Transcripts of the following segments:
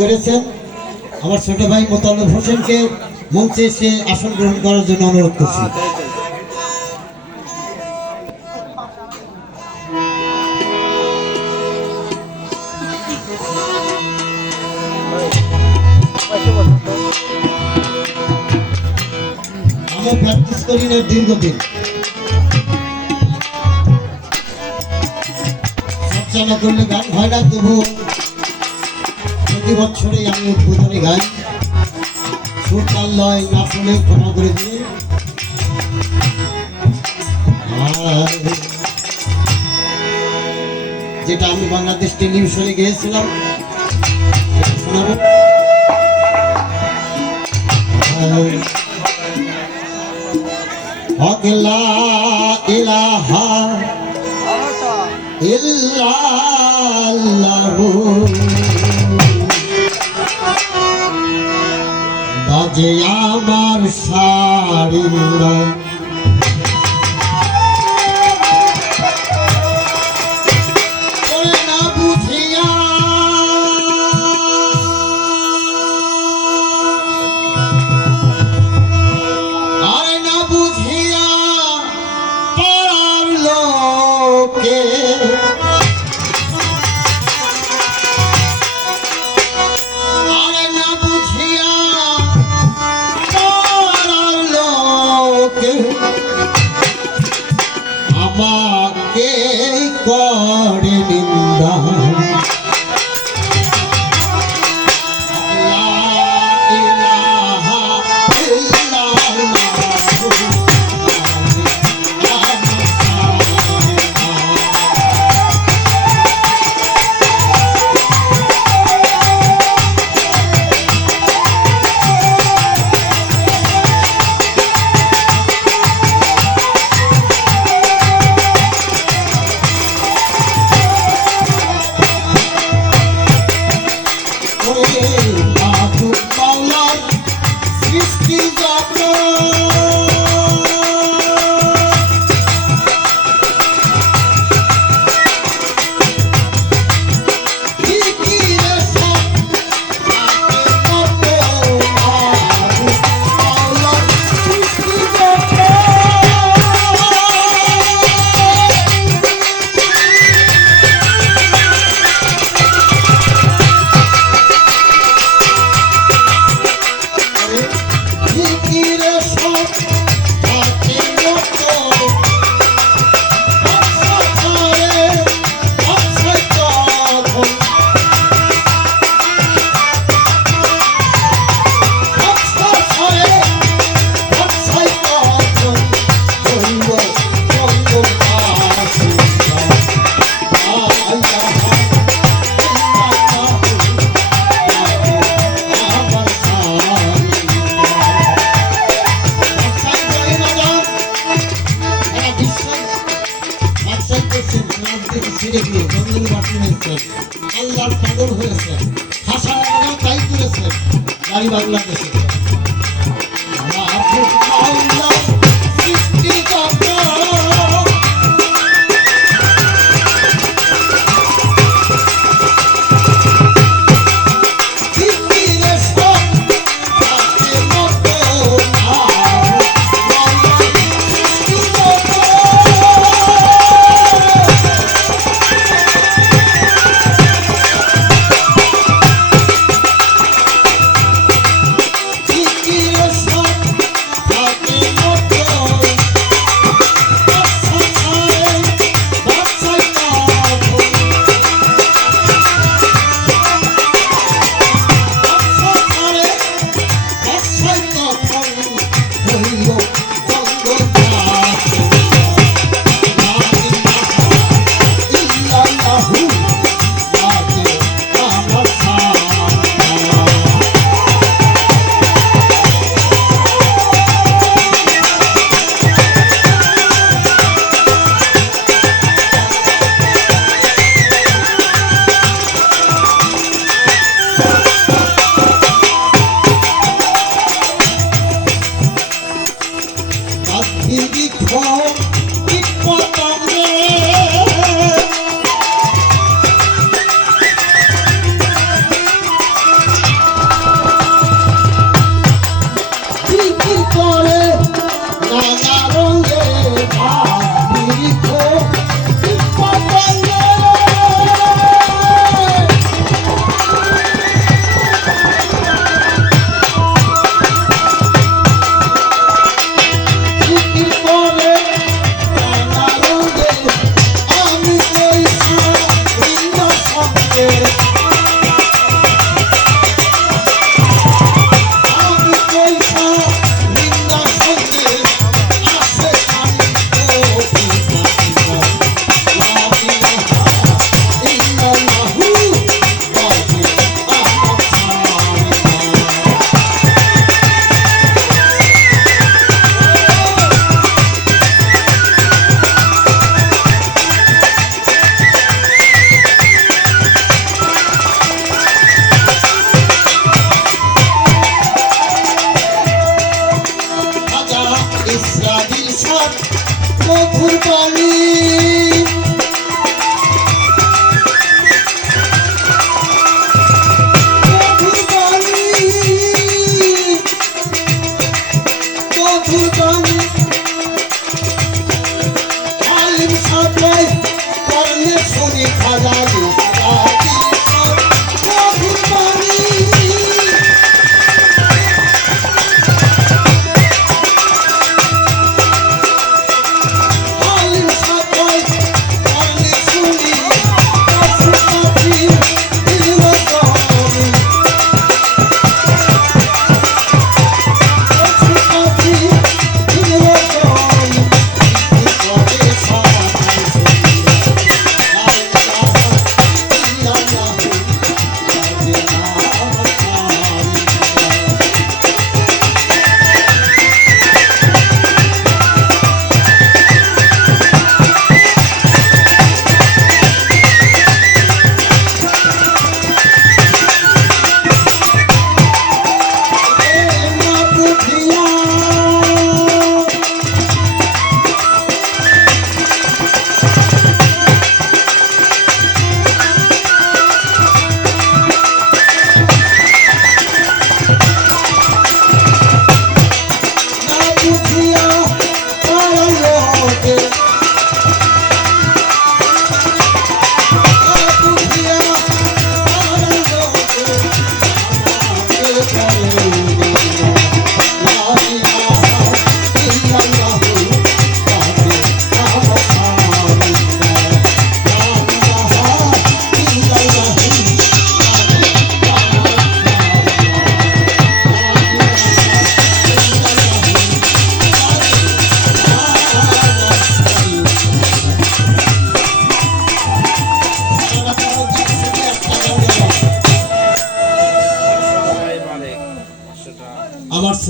করেছেন আমার ছোট ভাই মোতালেব হোসেনকে মঞ্চে এসে আসন গ্রহণ করার জন্য অনুরোধ করছি। আমরা প্র্যাকটিস করি না দীর্ঘদিন, চর্চা না করলে গান হয় না। তবু প্রতি বছরেই আমি উদ্বোধনী গাই, সুর তাল লয় না শুনে ক্ষমা করে দিয়ে। যেটা আমি বাংলাদেশ টেলিভিশনে গিয়েছিলাম সেটা শোনাবো। লা ইলাহা ইল্লাল্লাহু বাজে আমার সারিন্দা, না বুঝিয়া আরে না বুঝিয়া পাড়ার লোকে আমাকে করে নিন্দা। আল্লাহর পাগল হয়েছে, ভাষা তাই তুলেছে বাংলাদেশে।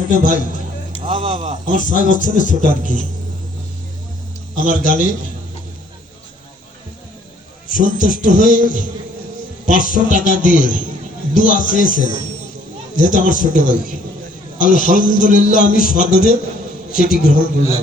ছোট ভাই, আমার 6 বছরের ছোট আর কি, আমার গানে সন্তুষ্ট হয়ে 500 টাকা দিয়ে দোয়া চেয়েছেন, যেহেতু আমার ছোট ভাই। আলহামদুলিল্লাহ আমি সাদরে সেটি গ্রহণ করলাম।